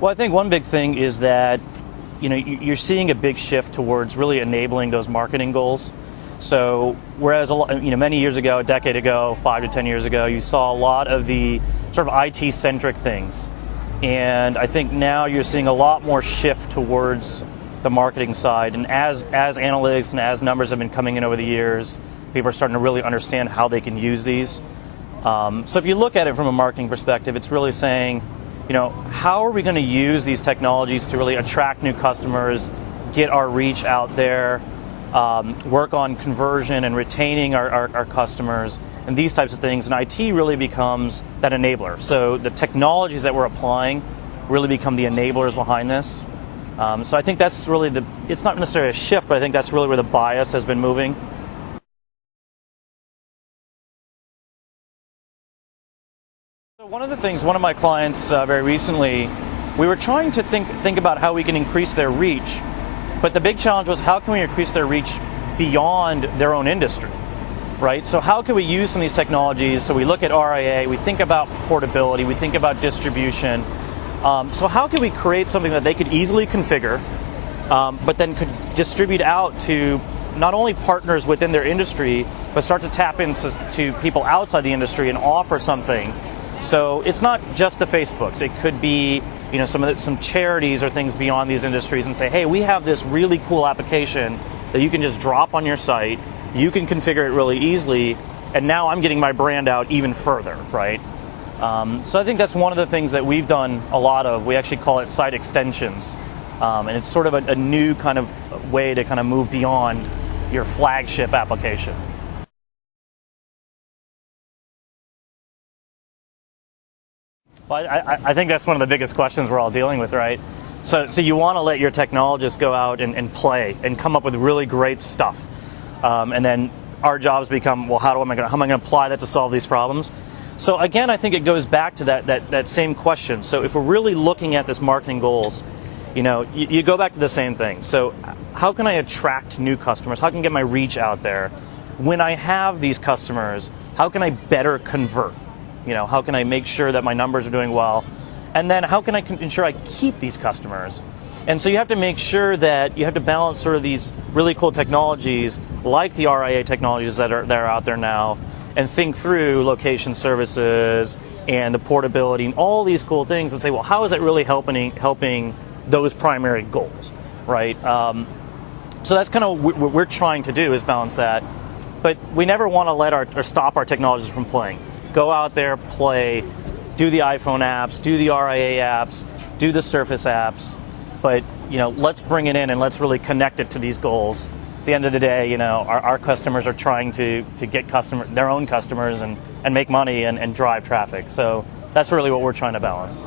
Well, I think one big thing is that you're seeing a big shift towards really enabling those marketing goals. So whereas many years ago, a decade ago, 5 to 10 years ago, you saw a lot of the sort of IT-centric things, and I think now you're seeing a lot more shift towards the marketing side. And as analytics and as numbers have been coming in over the years, people are starting to really understand how they can use these. So if you look at it from a marketing perspective, it's really saying, how are we going to use these technologies to really attract new customers, get our reach out there, work on conversion and retaining our customers, and these types of things. And IT really becomes that enabler. So the technologies that we're applying really become the enablers behind this. So I think that's really it's not necessarily a shift, but I think that's really where the bias has been moving. So one of the things, one of my clients very recently, we were trying to think about how we can increase their reach, but the big challenge was how can we increase their reach beyond their own industry, right? So how can we use some of these technologies? So we look at RIA, we think about portability, we think about distribution. So how can we create something that they could easily configure, but then could distribute out to not only partners within their industry, but start to tap into people outside the industry and offer something. So it's not just the Facebooks. It could be some charities or things beyond these industries, and say, hey, we have this really cool application that you can just drop on your site. You can configure it really easily, and now I'm getting my brand out even further, right? So I think that's one of the things that we've done a lot of. We actually call it site extensions, and it's sort of a new kind of way to kind of move beyond your flagship application. Well, I think that's one of the biggest questions we're all dealing with, right? So you want to let your technologists go out and play and come up with really great stuff. And then our jobs become, well, how am I going to apply that to solve these problems? So again, I think it goes back to that same question. So if we're really looking at this marketing goals, you go back to the same thing. So how can I attract new customers? How can I get my reach out there? When I have these customers, how can I better convert? How can I make sure that my numbers are doing well? And then how can I ensure I keep these customers? And so you have to make sure that you have to balance sort of these really cool technologies like the RIA technologies that are out there now, and think through location services and the portability and all these cool things and say, well, how is it really helping those primary goals, right? So that's kind of what we're trying to do, is balance that. But we never want to let or stop our technologists from playing. Go out there, play, do the iPhone apps, do the RIA apps, do the Surface apps, but let's bring it in and let's really connect it to these goals. At the end of the day, our customers are trying to get their own customers and make money and drive traffic. So that's really what we're trying to balance.